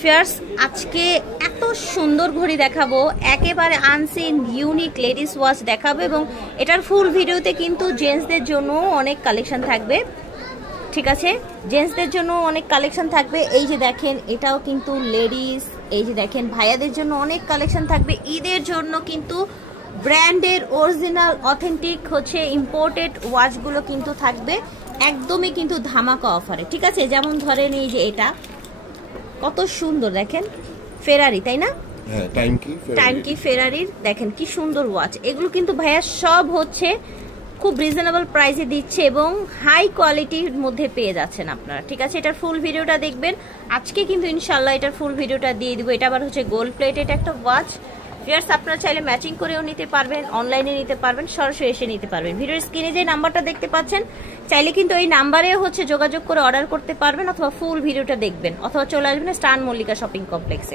Fierce আজকে এত সুন্দর ঘড়ি দেখাবো, একেবারে আনসিন ইউনিক লেডিস ওয়াচ দেখাবো এবং এটার ফুল ভিডিওতে কিন্তু জেন্টসদের জন্য অনেক কালেকশন থাকবে। ঠিক আছে, জেন্টসদের জন্য অনেক কালেকশন থাকবে। এই যে দেখেন এটাও কিন্তু লেডিস, এই যে দেখেন ভাইয়াদের জন্য অনেক কালেকশন থাকবে। ঈদের জন্য কিন্তু ব্র্যান্ডের অরিজিনাল অথেন্টিক হচ্ছে ইম্পোর্টেড ওয়াচগুলো কিন্তু থাকবে একদমই কিন্তু ধামাকা অফারে। ঠিক আছে, যেমন ধরেন এই যে এটা কত সুন্দর, দেখেন ফেরারি, তাই না? হ্যাঁ, টাইম কি ফেরারির দেখেন কি সুন্দর ওয়াচ। এগুলো কিন্তু ভাইয়া সব হচ্ছে খুব রিজনেবল প্রাইসে দিচ্ছে এবং হাই কোয়ালিটির মধ্যে পেয়ে যাচ্ছেন আপনারা। ঠিক আছে, এটার ফুল ভিডিওটা দেখবেন আজকে কিন্তু ইনশাল্লাহ এটার ফুল ভিডিওটা দিয়ে দিব। এটা আবার হচ্ছে গোল্ড প্লেটেড একটা ওয়াচ। ভিউয়ার্স আপনারা চাইলে ম্যাচিং করেও নিতে পারবেন, অনলাইনে নিতে পারবেন, সরাসরি এসে নিতে পারবেন। ভিডিওর স্ক্রিনে যে নাম্বারটা দেখতে পাচ্ছেন চাইলে কিন্তু এই নাম্বারে হচ্ছে যোগাযোগ করে অর্ডার করতে পারবেন, অথবা ফুল ভিডিওটা দেখবেন, অথবা চলে আসবেন স্টান মল্লিকা শপিং কমপ্লেক্সে।